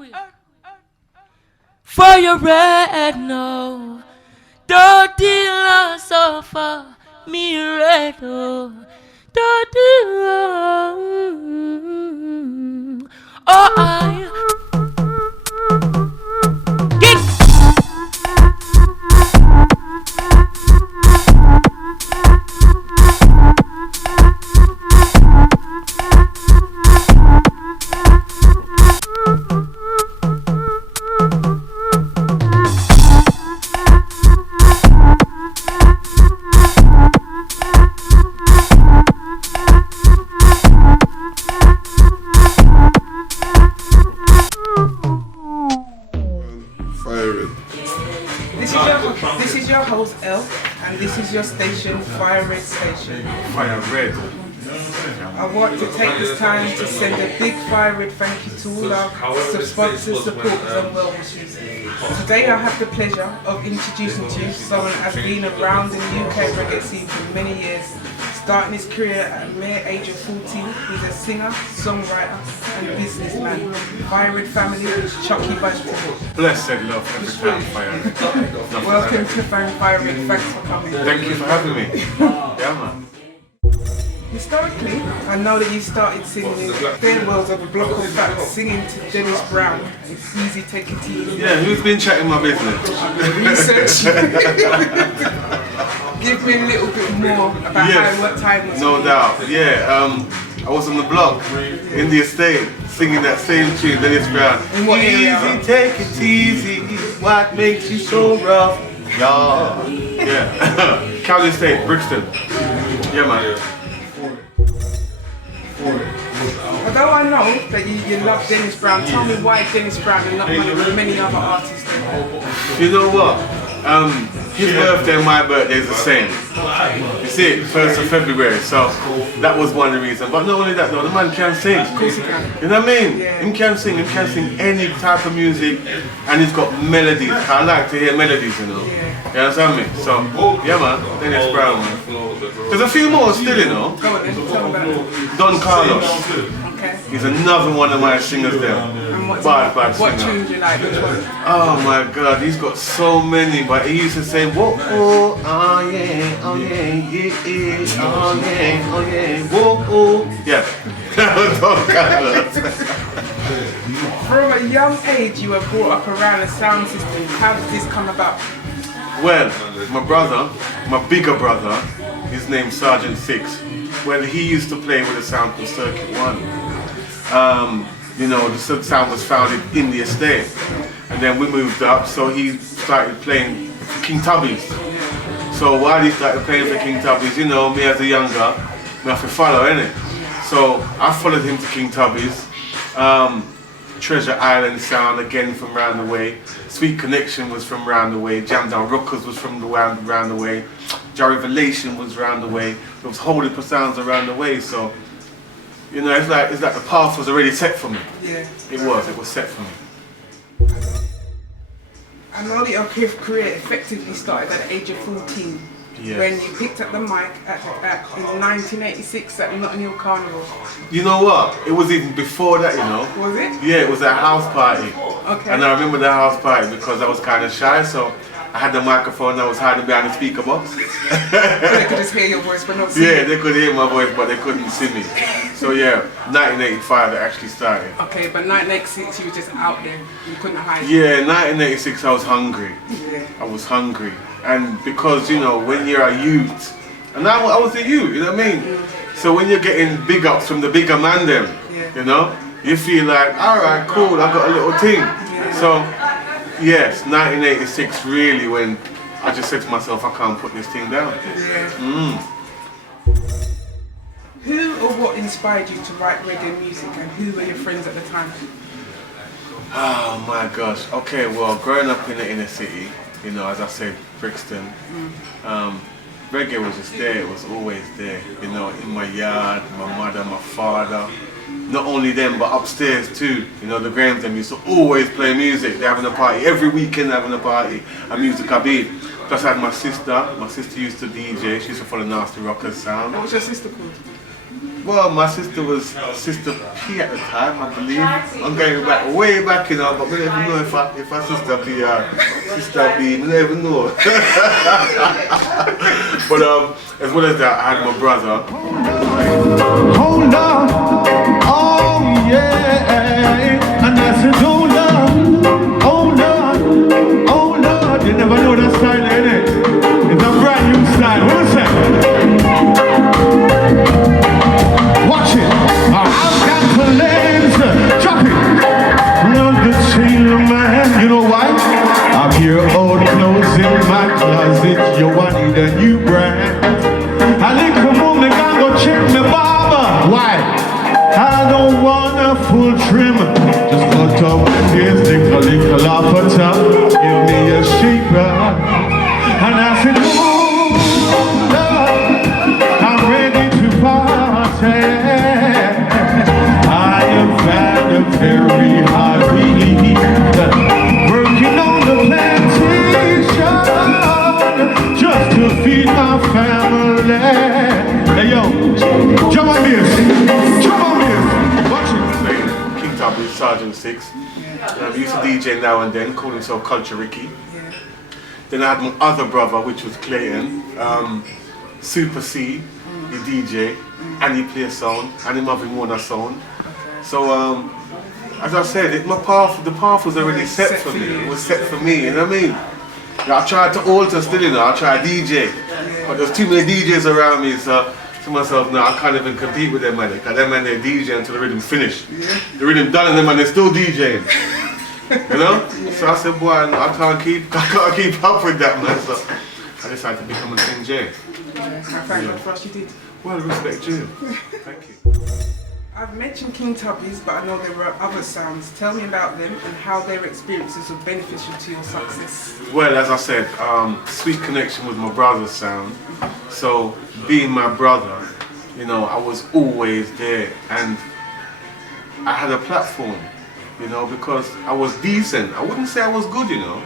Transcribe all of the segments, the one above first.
Earthquake. Firered now. Dirty loss so far. Me red oh. Dirty oh I This is your host L, and this is your station, FIRERED Station. FIRERED. I want to take this time to send a big FIRERED thank you to all our sponsors, supporters and well-wishers. Today I have the pleasure of introducing to you someone that has been around in the UK reggae scene for many years. Starting his career at a mere age of 14, he's a singer, songwriter and businessman. FIRERED family is Chucky Bantan. Blessed love every time, FIRERED. Welcome to FIRERED, thanks for coming. Thank you for having me. Yeah, man. Historically, I know that you started singing in farewells of a block of flats, singing to Dennis Brown. It's easy, take it easy. Yeah, who's been chatting my business? Research. Give me a little bit more about what time was. No doubt. Yeah, I was on the block in the estate singing that same tune, Dennis Brown. In what area? Easy, take it easy. What makes you so rough? Yeah. County Estate, Brixton. Yeah, man. Although I know that you love Dennis Brown, tell me why Dennis Brown and not one of the many other artists there. You know what? His birthday and my birthday is the same. You see, 1st of February, so that was one of the reasons. But not only that though, the man can sing. Of course he can. You know what I mean? Yeah. He can sing any type of music, and he's got melodies. I like to hear melodies, you know. Yeah. You understand me? So, yeah man, Dennis Brown man. There's a few more still, you know. Go on then, tell me about it. Don Carlos. Okay. He's another one of my singers there. And what singer. tune do you like? Which one? Oh my God, he's got so many, but he used to say, whoa, oh, oh yeah, oh yeah, yeah, yeah, oh yeah, oh yeah, whoa, oh. Yeah. Don Carlos. From a young age, you were brought up around a sound system. How did this come about? Well, my brother, my bigger brother, his name's Sergeant Six. Well, he used to play with a sound called Circuit 1. You know, the sound was founded in the estate. And then we moved up, so he started playing King Tubby's. So while he started playing for King Tubby's, you know, me as a younger, I have to follow, innit? So I followed him to King Tubby's. Treasure Island sound again from round the way. Sweet Connection was from round the way. Jam Down Rockers was from round the way. Jar Revelation was round the way. There was Holy sounds around the way. So, you know, it's like the path was already set for me. Yeah. It was set for me. I know that your career effectively started at the age of 14. Yes. When you picked up the mic in 1986 at Notting Hill Carnival. You know what? It was even before that, you know. Was it? Yeah, it was a house party. Okay. And I remember the house party because I was kind of shy, so I had the microphone and I was hiding behind the speaker box. So they could just hear your voice but not see Yeah, you. they could hear my voice but they couldn't see me. So yeah, 1985 it actually started. Okay, but 1986 you were just out there. You couldn't hide. Yeah, 1986 I was hungry. Yeah. I was hungry. And because, you know, when you're a youth, and I was a youth, you know what I mean? So when you're getting big ups from the bigger man them, you know, you feel like, alright, cool, I got a little thing. So, yes, 1986 really when I just said to myself, I can't put this thing down. Yeah. Who or what inspired you to write reggae music and who were your friends at the time? Oh my gosh, okay, well, growing up in the inner city, you know, as I said, Brixton, reggae was just there, it was always there, you know, in my yard, my mother, my father, not only them, but upstairs too, you know, the Grahams them used to always play music, they're having a party, every weekend having a party, and music I beat. Plus I had my sister used to DJ, she used to follow Nasty Rockers sound. What was your sister called? Well, my sister was Sister P at the time, I believe. I'm going back, way back, you know, but we don't even know if I Sister P Sister B, we don't even know. But as well as that, I had my brother. Hold on, oh yeah, and I said hold on, hold on, hold on. You never know that style, innit? It's a brand new style. One second. Watch it. I've got the lens. Drop it. Not the tailor man. You know why? I'm your old clothes in my closet. You need a new brand. I think come on, I gotta go check my barber. Why? I don't want a full trim. Just cut up this, take a little off the top. Give me a shaper. And I said, oh, Lord, I'm ready to party. I have had a very hard week, working on the plantation just to feed my family. Hey yo, jump on this, jump on this. Watch it. King Tubby, Sergeant 6. He used to DJ now and then, called himself Culture Ricky. Then I had my other brother, which was Clayton, Super C, he DJ, and he play a song, and he having one a song. So, as I said, the path was already set for me. It was set for me, you know what I mean? I tried to alter still, you know, I tried DJ, but there's too many DJs around me, so to myself, no, I can't even compete with them, man, because them man, they're DJing until the rhythm's finished. The rhythm done and them man, they're still DJing. You know? So I said, boy, I can't keep up with that, man, so I decided to become a King J. I thank God for what you did. Well, respect you. Thank you. I've mentioned King Tubby's, but I know there were other sounds. Tell me about them and how their experiences were beneficial to your success. Well, as I said, sweet connection with my brother's sound. So, being my brother, you know, I was always there, and I had a platform, you know, because I was decent. I wouldn't say I was good, you know.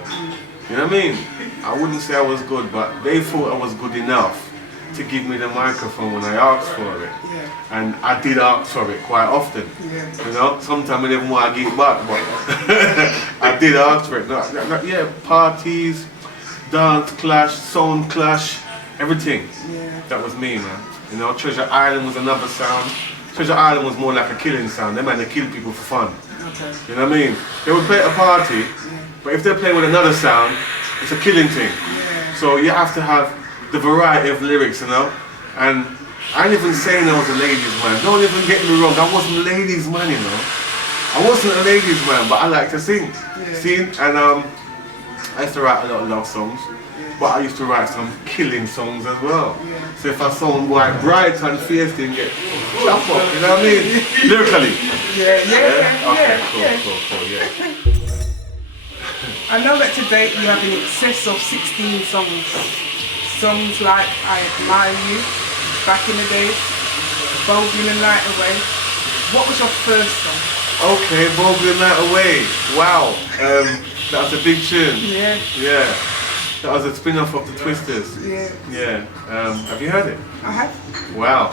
You know what I mean? I wouldn't say I was good, but they thought I was good enough to give me the microphone when I asked for it. And I did ask for it quite often. You know, sometimes I didn't want to get back, but I did ask for it. Yeah, parties, dance clash, sound clash, everything. That was me, man. You know, Treasure Island was another sound. Treasure Island was more like a killing sound. They man, they kill people for fun. You know what I mean? They would play at a party, but if they play with another sound, it's a killing thing. So you have to have the variety of lyrics, you know. And I ain't even saying I was a ladies man. Don't even get me wrong, I wasn't a ladies man, you know. I wasn't a ladies man, but I like to sing. Sing, and I used to write a lot of love songs, but I used to write some killing songs as well. So if I sound quite bright and fierce, then get chop up, you know what I mean? Lyrically. Okay, cool, yeah. I know that to date you have in excess of 16 songs. Songs like I Admire You, Back in the Days, Boldly the Night Away. What was your first song? Okay, Boldly the Night Away. Wow. That was a big tune. Yeah. That was a spin-off of the Twisters. Yeah. Have you heard it? I have. Wow.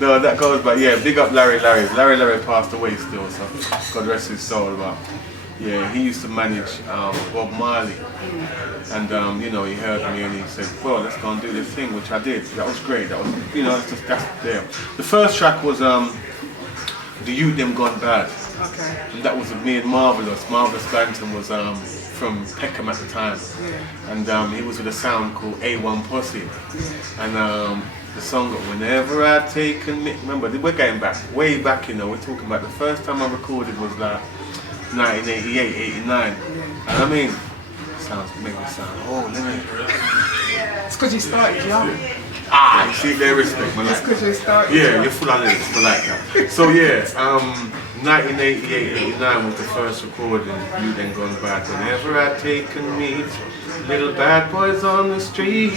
No, that goes back. Yeah, big up Larry. Larry passed away still, so God rest his soul. But yeah, he used to manage Bob Marley. And you know, he heard me and he said, well, let's go and do this thing, which I did. That was great. That was, you know, that's there. The first track was The Youth Them Gone Bad. Okay. And that was with me and Marvelous. Marvelous Bantan was from Peckham at the time. And he was with a sound called A1 Posse. And the song, Whenever I Take and remember, we're going back, way back, you know, we're talking about the first time I recorded was like 1988, 89. And I mean, make me sound old, isn't it? It's because you started young. You see, they respect me. It's because you started young. young. You're full of lyrics, I like that. So yeah, 1988, 89 was the first recording, You Then Gone Bad. Whenever I take and meet little bad boys on the street,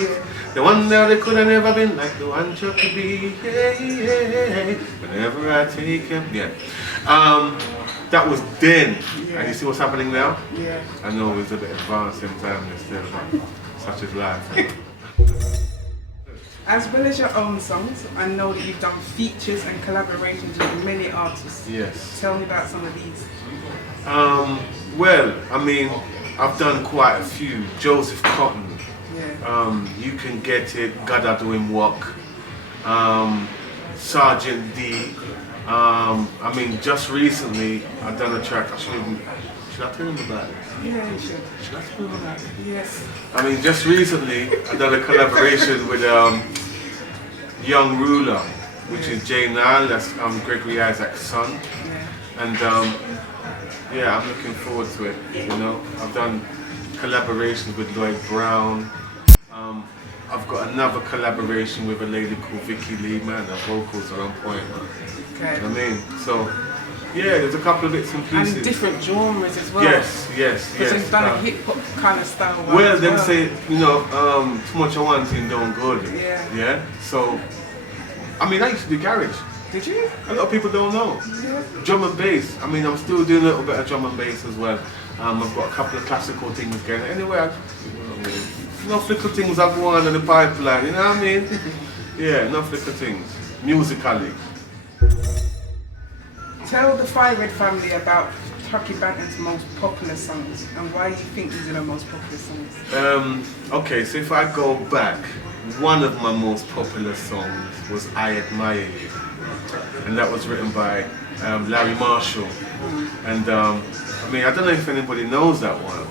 they wonder they could have never been like the one Chucky B. Whenever I take them, that was then, and you see what's happening now? I know it's a bit advanced in time still, but such is life. As well as your own songs, I know that you've done features and collaborations with many artists. Yes. Tell me about some of these. Well, I mean, I've done quite a few. Joseph Cotton. Yeah. You Can Get It, Gotta Do Him Walk. Sergeant D. I mean, just recently I've done a track. Should I tell him about it? Yeah, you should. Should I tell him about it? Yes. I mean, just recently I've done a collaboration with Young Ruler, which is Jay Nile, that's Gregory Isaac's son. Yeah. And yeah, I'm looking forward to it. You know, I've done collaborations with Lloyd Brown. I've got another collaboration with a lady called Vicky Lee, man. The vocals are on point, man. Okay. You know what I mean? So, yeah, there's a couple of bits and pieces. And different genres as well. Yes, yes, Because yes. they've done a hip hop kind of style. Well, them say, you know, too much of one thing don't good. Yeah. Yeah. So, I mean, I used to do garage. Did you? A lot of people don't know. Yeah. Drum and bass. I mean, I'm still doing a little bit of drum and bass as well. I've got a couple of classical things going. Anyway, enough little things I go on in the pipeline. You know what I mean? Yeah, enough little things musically. Tell the FIRERED family about Chucky Bantan's most popular songs and why you think these are the most popular songs. Okay, so if I go back, one of my most popular songs was I Admire You. And that was written by Larry Marshall. And I mean, I don't know if anybody knows that one.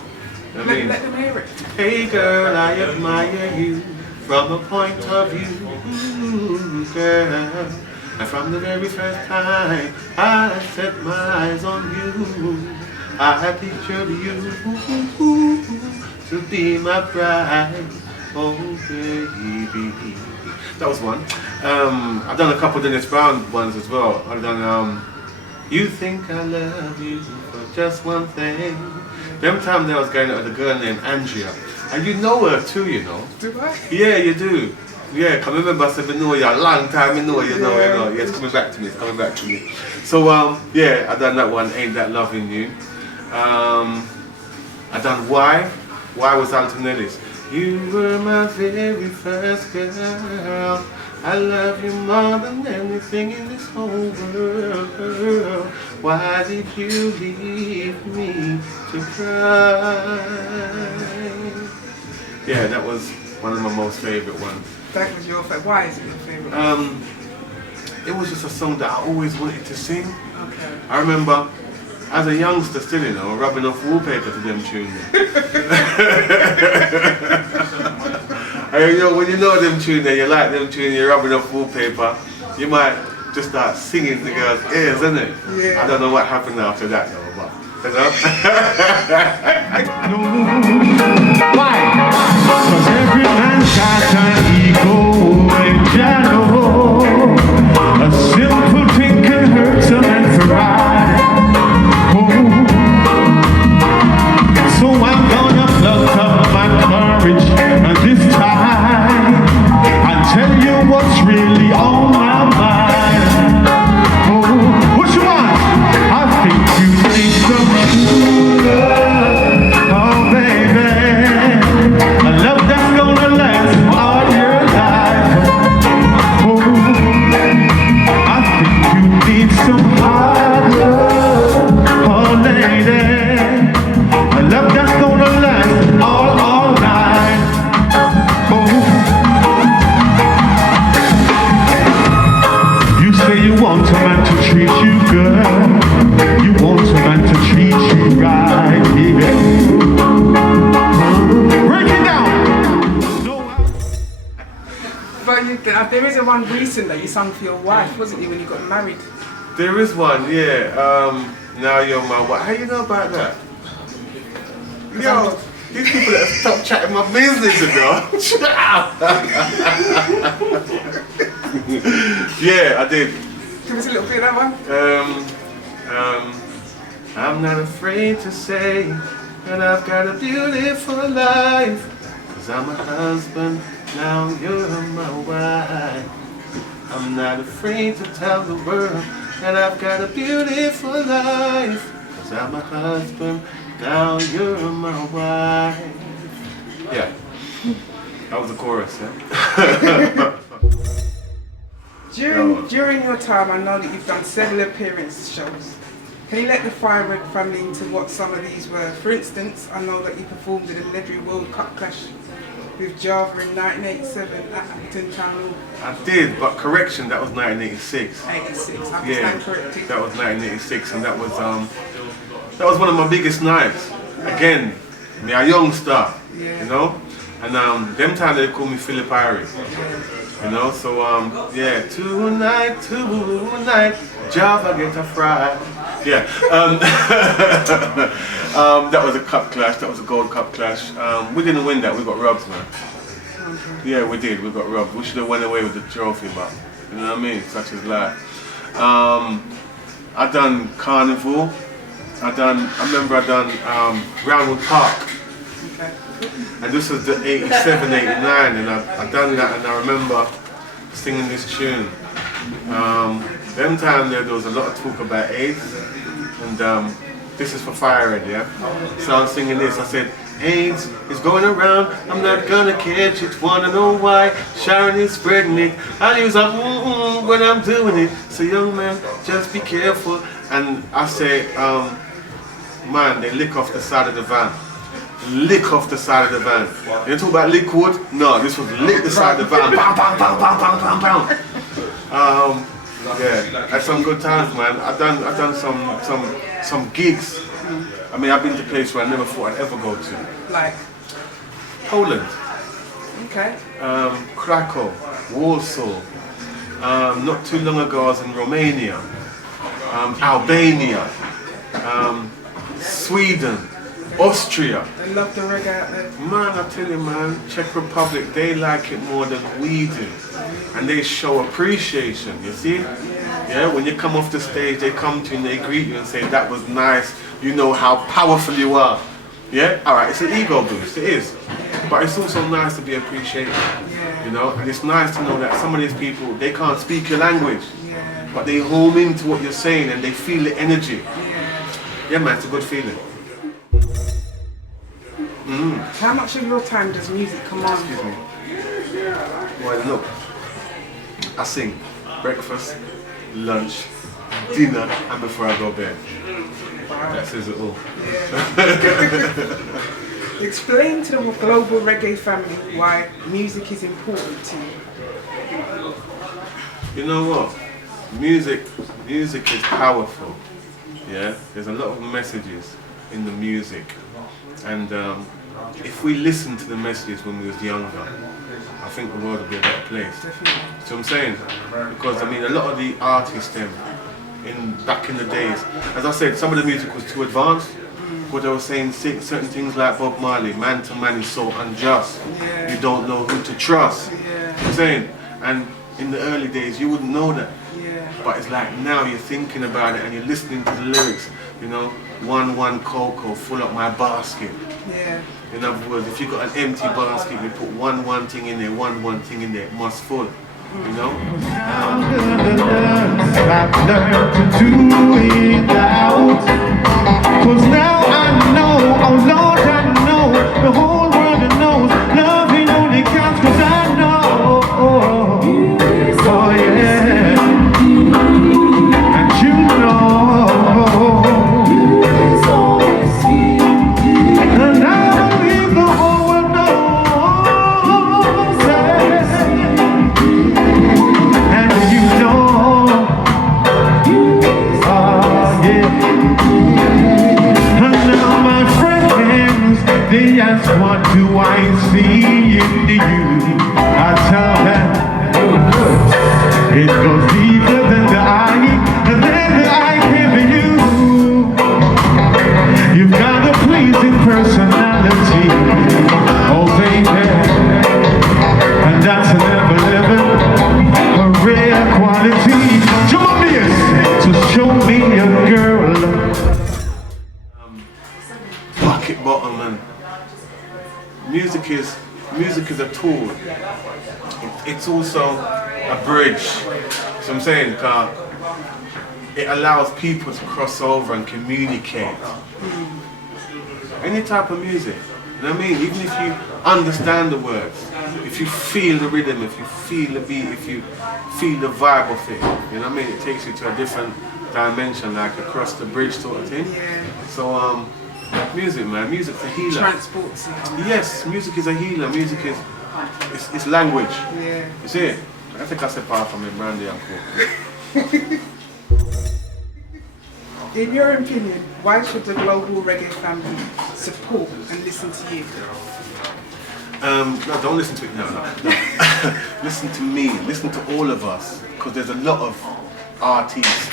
I mean, Let them hear it. hey girl, I admire you from a point of view, girl. And from the very first time I set my eyes on you, I pictured you to be my bride, oh baby. That was one. I've done a couple of Dennis Brown ones as well. I've done You Think I Love You for Just One Thing. Them times I was going out with a girl named Andrea. And you know her too, you know. Do I? Yeah, you do. Yeah, cause I remember I said, I know you a long time, you know. Yeah, it's coming back to me, So, yeah, I done that one, Ain't That Loving You. I done Why was Alton Ellis. You were my very first girl. I love you more than anything in this whole world. Why did you leave me to cry? Yeah, that was one of my most favourite ones. That was your favourite. Why is it your favourite? It was just a song that I always wanted to sing. Okay. I remember, as a youngster still, you know, rubbing off wallpaper to them tunes. And you know, when you know them tunes, you like them tunes, you're rubbing off wallpaper, you might just start singing to girls' ears, isn't it? Yeah. I don't know what happened after that though, but, you know? Why? 'Cause every man's got an ego and jello. A simple thing can hurt a man for right. So I'm gonna pluck up my courage, and this time I'll tell you what's really on my mind. Oh, what you want? I think you need some true love, oh baby, a love that's gonna last all your life. Oh, I think you need some hard love, oh lady, a love that's gonna last all night. Oh, you say you want a man to treat you good, you want a man to treat you right, yeah. Break it down. No, But there is a one recent that you sung for your wife, wasn't you, when you got married? There is one, yeah. Now You're My Wife. How you know about that? Yo, these people that stop chatting my business, you know. Yeah, I did. Give us a little bit of that one. I'm not afraid to say that I've got a beautiful life. 'Cause I'm a husband, now you're my wife. I'm not afraid to tell the world that I've got a beautiful life. 'Cause I'm a husband, now you're my wife. Yeah, that was the chorus, yeah. During your time, I know that you've done several appearance shows. Can you let the FIRERED family into what some of these were? For instance, I know that you performed in a legendary World Cup clash with Java in 1987 at Acton Town Hall. I did, but correction, that was 1986. 86, I Yeah, stand corrected. that was 1986, and that was one of my biggest nights. Again, me a youngster, you know, and them time they call me Philip Irie, you know. So yeah, tonight, Java get a fry. Yeah, that was a cup clash. That was a Gold Cup clash. We didn't win that. We got robbed, man. Yeah, we did. We got robbed. We should have went away with the trophy, but you know what I mean. Such is life. I done Carnival. I remember I done Roundwood Park. And this was the 87, 89, and I done that, and I remember singing this tune. Them time there was a lot of talk about AIDS, and this is for FIRERED, yeah? So I was singing this, I said, AIDS is going around, I'm not gonna catch it, wanna know why, Sharon is spreading it, I'll use a when I'm doing it, so young man, just be careful. And I say, man, they lick off the side of the van. Lick off the side of the van. You talk about liquid? No, this was lick the side of the van. Bam, bam, bam, bam, bam, bam, bam. Yeah, had some good times, man. I've done some gigs. I mean, I've been to places where I never thought I'd ever go to. Like? Poland. Okay. Krakow, Warsaw. Not too long ago I was in Romania. Albania. Sweden. Austria. They love the reggae out there. Man, I tell you, man, Czech Republic, they like it more than we do. And they show appreciation, you see? Yeah, when you come off the stage, they come to you and they greet you and say, that was nice, you know how powerful you are. Yeah? Alright, it's an ego boost, it is. But it's also nice to be appreciated. You know? And it's nice to know that some of these people, they can't speak your language. But they home into what you're saying and they feel the energy. Yeah, man, it's a good feeling. How much of your time does music command? Excuse me. Well, look, I sing breakfast, lunch, dinner, and before I go to bed. That says it all. Explain to the global reggae family why music is important to you. You know what? Music is powerful. Yeah, there's a lot of messages in the music, and if we listen to the messages when we was younger, I think the world would be a better place. Definitely. See what I'm saying? Because I mean, a lot of the artists back in the days, as I said, some of the music was too advanced. But they were saying certain things like Bob Marley, man to man is so unjust. You don't know who to trust. You know what I'm saying? And in the early days, you wouldn't know that. But it's like now you're thinking about it and you're listening to the lyrics, you know, one cocoa, full up my basket. In other words, if you got an empty basket, you put one thing in there, one thing in there, it must full. You know? I've learned to do without. 'Cause now I know, oh Lord, I know, the whole world knows, loving only counts 'cause I know. Oh yeah. And you know. And I believe the whole world knows. And you know. Oh yeah. And now my friends, they ask what do I see in you? I tell them it goes deeper than the eye, and then the eye can be you. You've got a pleasing personality, oh baby, and that's an ever-living, a rare quality. Join me to show me a girl. Bucket bottom, man. Music is a tool. It's also a bridge. So I'm saying, it allows people to cross over and communicate. Any type of music. know what I mean? Even if you understand the words, if you feel the rhythm, if you feel the beat, if you feel the vibe of it, you know what I mean? It takes you to a different dimension, like across the bridge sort of thing. Yeah. So, music, man, music's a healer. Transports you. Yes, music is a healer. Music is, it's language. Yeah. You see it? I think I said part from it, Brandy and In your opinion, why should the global reggae family support and listen to you? No, don't listen to it. No. Listen to me. Listen to all of us, because there's a lot of artists,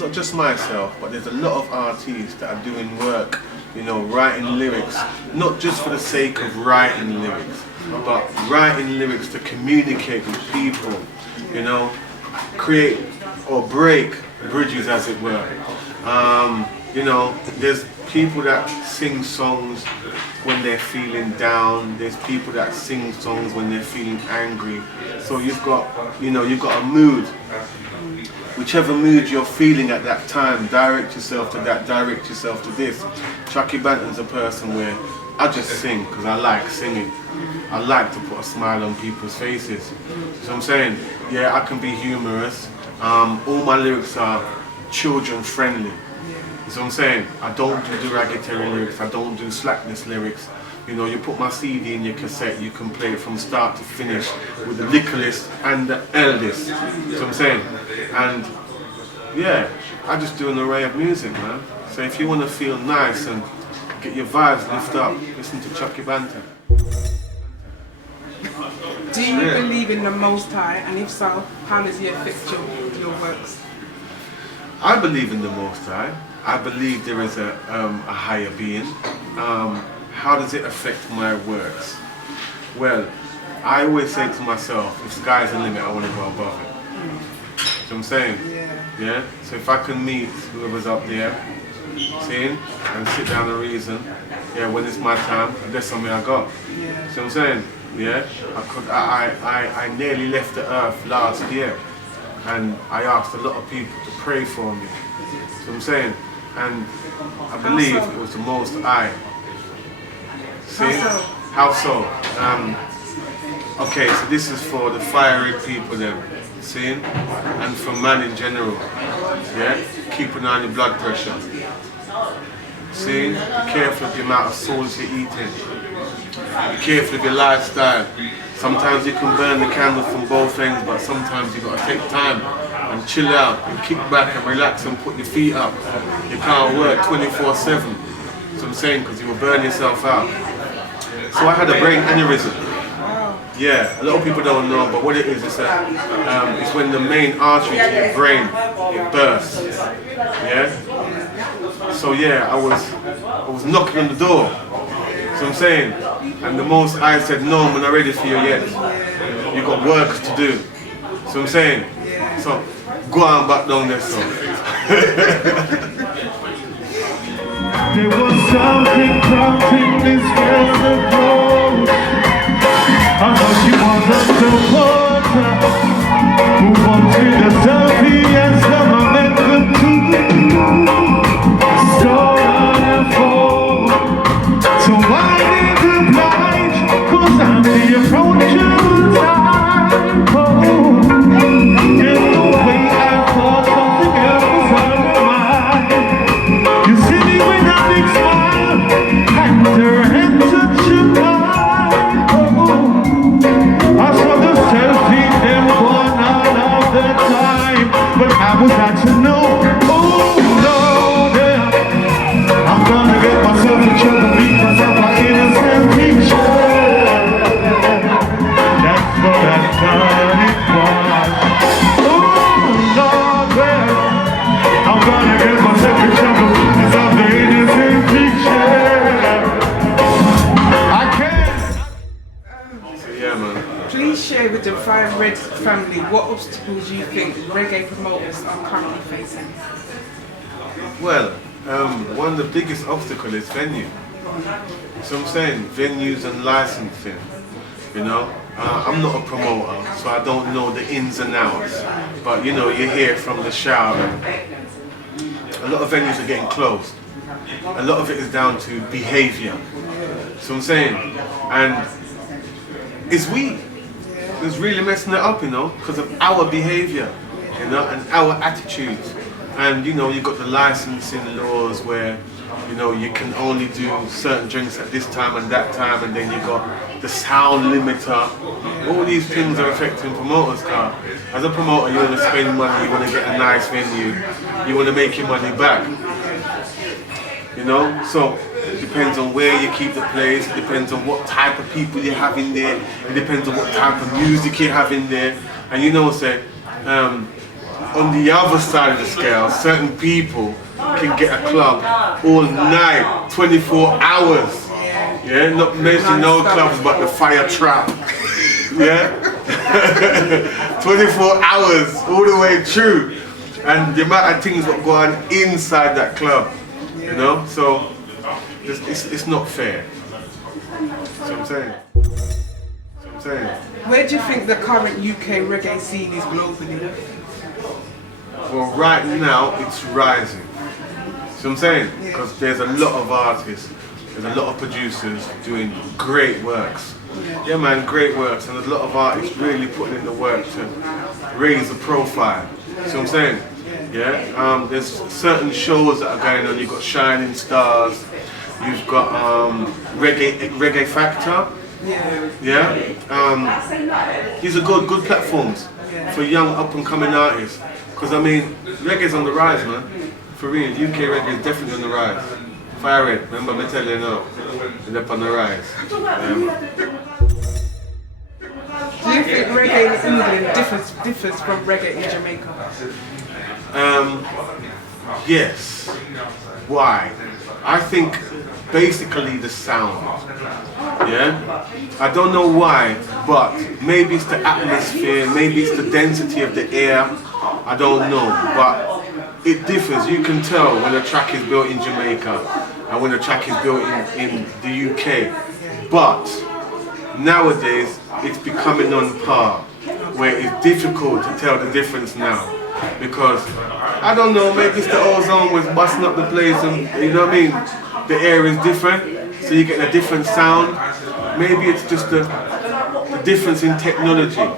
not just myself, but there's a lot of artists that are doing work, you know, writing lyrics, not just for the sake of writing lyrics, but writing lyrics to communicate with people, you know, create or break bridges, as it were. You know, there's people that sing songs when they're feeling down. There's people that sing songs when they're feeling angry. So you've got, you know, you've got a mood. Whichever mood you're feeling at that time, direct yourself to that, direct yourself to this. Chucky Bantan's a person where I just sing because I like singing. I like to put a smile on people's faces. So I'm saying, yeah, I can be humorous. All my lyrics are children friendly. You know what I'm saying? I don't do derogatory lyrics, I don't do slackness lyrics. You know, you put my CD in your cassette, you can play it from start to finish with the littlest and the eldest. You know what I'm saying? And yeah, I just do an array of music, man. So if you want to feel nice and get your vibes lift up, listen to Chucky Bantan. Do you believe in the Most High, and if so, how does he affect your works? I believe in the Most High. I believe there is a higher being. How does it affect my works? Well, I always say to myself, if sky's the limit, I want to go above it. You know what I'm saying? Yeah? So if I can meet whoever's up there, seeing, and sit down and reason, yeah, when it's my time, that's something I got. See what I'm saying? Yeah? I nearly left the earth last year, and I asked a lot of people to pray for me. See what I'm saying? And I believe it was the Most High. See? How so? Okay, so this is for the FIRERED people then, see? And for man in general, yeah? Keep an eye on your blood pressure. See? Be careful of the amount of salt you're eating. Be careful of your lifestyle. Sometimes you can burn the candle from both ends, but sometimes you've got to take time and chill out and kick back and relax and put your feet up. You can't work 24/7. That's what I'm saying, because you will burn yourself out. So I had a brain aneurysm. Yeah, a lot of people don't know, but what it is, it's when the main artery to your brain, it bursts. Yeah? So yeah, I was knocking on the door. So I'm saying, and the Most High said, no, I'm not ready for you yet. You got work to do. So I'm saying, so go on back down there, so. There was something prompting this girl's approach. I thought she was a supporter who wanted a selfie and some of them could do. So on her phone. So why did you oblige? 'Cause I'm the approachable type. Oh, there's no way I thought something else was on my mind. You see me with a big smile and her hand touch your mind. Oh, I saw the selfie them going all of the time, but I was not to know. Oh Lord, I'm gonna get myself in trouble because of my innocent picture. That's what I thought it was. Oh Lord, I'm gonna get myself in trouble because of the innocent picture. I can't. So yeah, man. Please share with the FIRERED family what obstacles you think reggae promoters are currently facing. Well, one of the biggest obstacles is venue. So I'm saying, venues and licensing, you know. I'm not a promoter, so I don't know the ins and outs. But you know, you hear from the shower, a lot of venues are getting closed. a lot of it is down to behaviour. So I'm saying, and it's we. It's really messing it up, you know, because of our behaviour, you know, and our attitudes. And you know, you've got the licensing laws where, you know, you can only do certain drinks at this time and that time, and then you got the sound limiter. All these things are affecting promoters, car. As a promoter, you want to spend money, you want to get a nice venue, you want to make your money back. You know, so it depends on where you keep the place, it depends on what type of people you have in there, it depends on what type of music you have in there. And you know, say, on the other side of the scale, certain people can get a club all night, 24 hours. Yeah, not mentioning no clubs but the fire trap. Yeah, 24 hours all the way through, and the amount of things that go on inside that club, you know. So it's not fair. That's what I'm saying. That's what I'm saying. Where do you think the current UK reggae scene is globally? Well, right now it's rising. See what I'm saying? Because there's a lot of artists, there's a lot of producers doing great works. Yeah man, great works, and there's a lot of artists really putting in the work to raise the profile. See what I'm saying? Yeah. There's certain shows that are going on. You've got Shining Stars, you've got Reggae Factor. Yeah. These are good platforms for young up and coming artists. Because I mean, reggae's on the rise, man. For real, UK reggae is definitely on the rise. FIRERED, remember me tell you now, it's up on the rise. Do you think reggae in England differs from reggae in Jamaica? Yes. Why? I think basically the sound. Yeah? I don't know why, but maybe it's the atmosphere, maybe it's the density of the air. I don't know, but it differs. You can tell when a track is built in Jamaica and when a track is built in the UK. But nowadays, it's becoming on par, where it's difficult to tell the difference now. Because, I don't know, maybe it's the ozone was busting up the place and, you know what I mean? The air is different, so you get a different sound. Maybe it's just the difference in technology.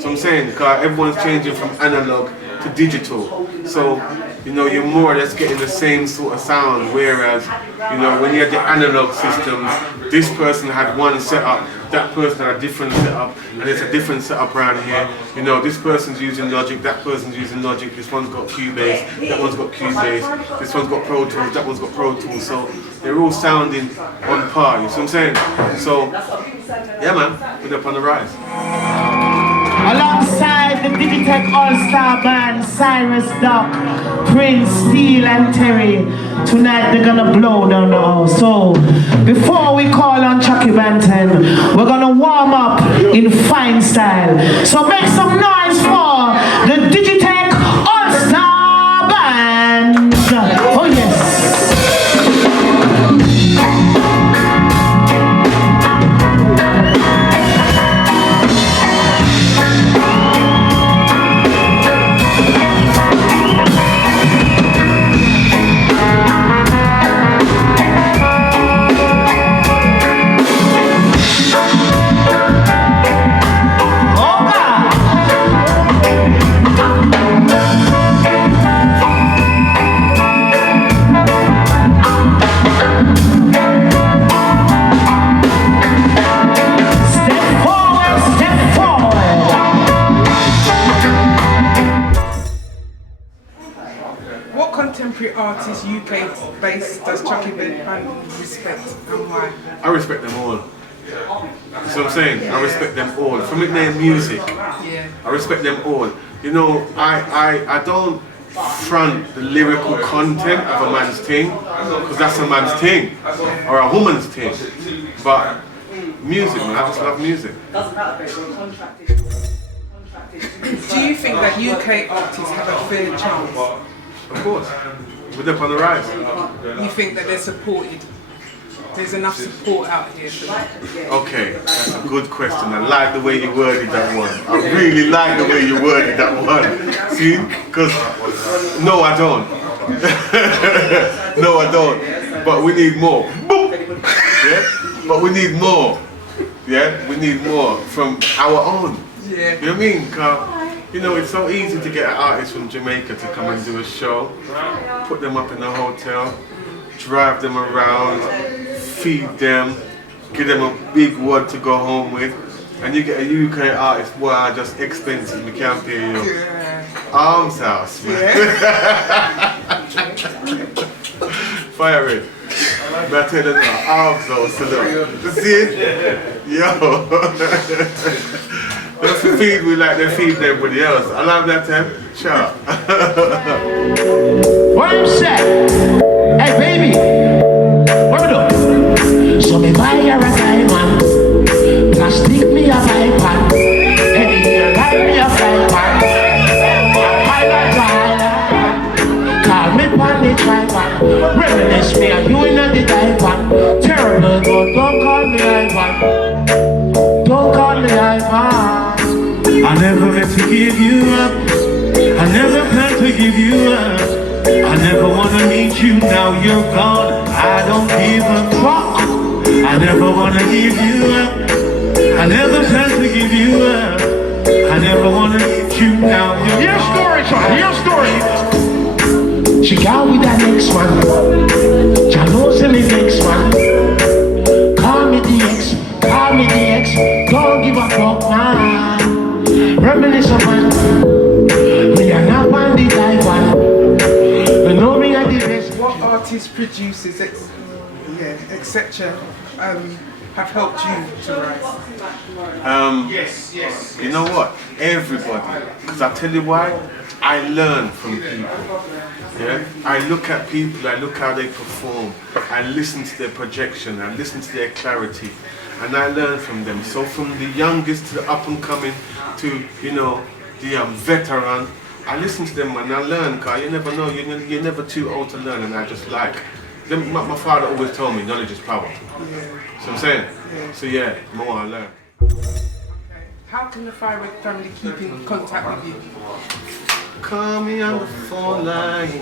So I'm saying, because everyone's changing from analog to digital. So, you know, you're more or less getting the same sort of sound, whereas, you know, when you had the analog systems, this person had one setup, that person had a different setup, and it's a different setup around here. You know, this person's using Logic, that person's using Logic, this one's got Cubase, that one's got Cubase, this one's got Pro Tools, that one's got Pro Tools, so they're all sounding on par, you see what I'm saying? So, yeah man, we're up on the rise. Alongside the Digitech All-Star Band, Cyrus Duck, Prince, Steel and Terry, tonight they're gonna blow down the house. So, before we call on Chucky Bantan, we're gonna warm up in fine style. So make some noise for the Digitech All-Star Band. Oh yes. Artists UK based does Chucky Bantan respect and why? I respect them all. That's what I'm saying. I respect them all. From their music, I respect them all. You know, I don't front the lyrical content of a man's thing, because that's a man's thing, or a woman's thing. But music, man, I just love music. Do you think that UK artists have a fair chance? Of course. We're up on the rise. You think that they're supported? There's enough support out here for that? Okay, that's a good question. I like the way you worded that one. I really like the way you worded that one. See? Because, no I don't. No I don't. But we need more. Boom. Yeah? But we need more. Yeah? We need more from our own. Yeah. You know what I mean? 'Cause, you know, it's so easy to get an artist from Jamaica to come and do a show, put them up in a hotel, drive them around, feed them, give them a big wad to go home with, and you get a UK artist, boy, are just expensive, we can't pay you. Yeah. Arms house, man. Yeah. FIRERED. But I tell you now, arms house, so look. You see it? Yo. Don't feed me like they feed everybody else. I love that time. Sure. What you say? Hey baby, what we do? So me buy her a diamond, plastic me a iPad, hey, light me a iPad, call me on the tripod, reminisce me and you in the diaper, terrible but don't call me iPad, don't call me iPad. I never meant to give you up. I never planned to give you up. I never wanna meet you, now you're gone. I don't give a fuck. I never wanna give you up. I never planned to give you up. I never wanna meet you, now you're Your gone. story, son, your story. She got with that next one. Jalos in the next one. Call me the ex, call me the ex. Don't give a fuck, man. Reminisce of man. Me are not on the dive one. You know me at the best. What artists, producers, etc. Have helped you to rise? You know what? Everybody. Because I tell you why? I learn from people. Yeah? I look at people, I look how they perform, I listen to their projection, I listen to their clarity, and I learn from them. So from the youngest to the up and coming to, you know, the veteran, I listen to them and I learn, because you never know, you're never too old to learn, and I just like. My father always told me, knowledge is power. Yeah. So I'm saying? Yeah. So yeah, more I learn. How can the FIRERED family keep in contact with you? Call me on the phone line.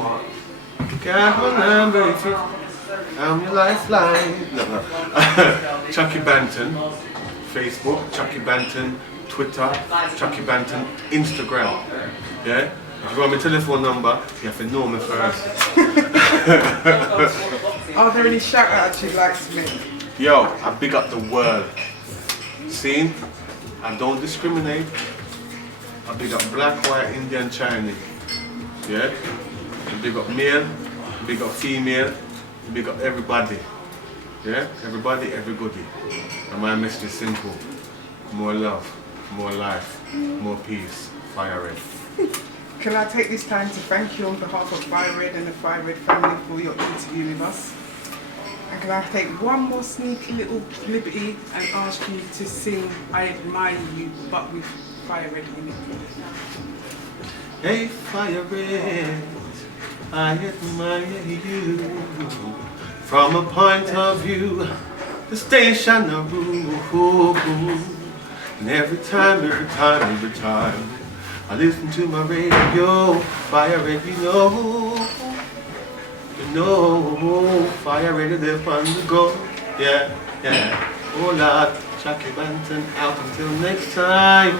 Got my number if you, I'm your lifeline. No. Chucky Bantan, Facebook, Chucky Bantan, Twitter, Chucky Bantan, Instagram. Yeah? If you want my telephone number, you have to know me first. Are there any shout outs you'd like to make? Yo, I big up the world. See? I don't discriminate. I big up black, white, Indian, Chinese. Yeah? I big up male, big up female, big up everybody. Yeah? Everybody, everybody. And my message is simple. More love, more life, more peace. FIRERED. Can I take this time to thank you on behalf of FIRERED and the FIRERED family for your interview with us? And can I take one more sneaky little liberty and ask you to sing I Admire You, but with FIRERED in it? Hey FIRERED, I admire you. From a point of view, the station I rule. And every time, I listen to my radio, FIRERED, you know, FIRERED is there on the go, yeah. Oh Lord, Chucky Bantan, out until next time.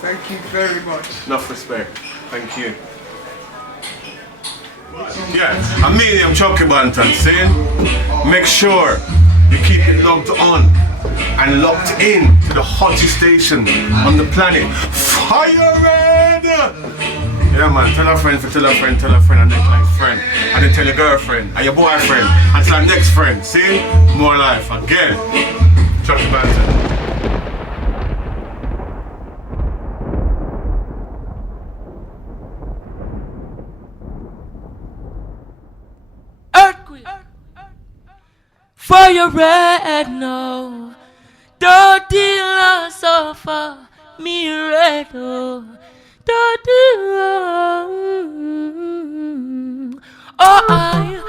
Thank you very much. Enough respect, thank you. Yeah, I'm Chucky Bantan saying, make sure you keep it logged on and locked in to the hottest station on the planet, FIRERED! Yeah man, tell a friend, tell a friend, and then tell a friend, and then tell your girlfriend, and your boyfriend, and tell our next friend, see? More life, again, Chucky Bantan. Earthquake. FIRERED, no. Dirty love so far, me red, oh. Dirty love. Oh, I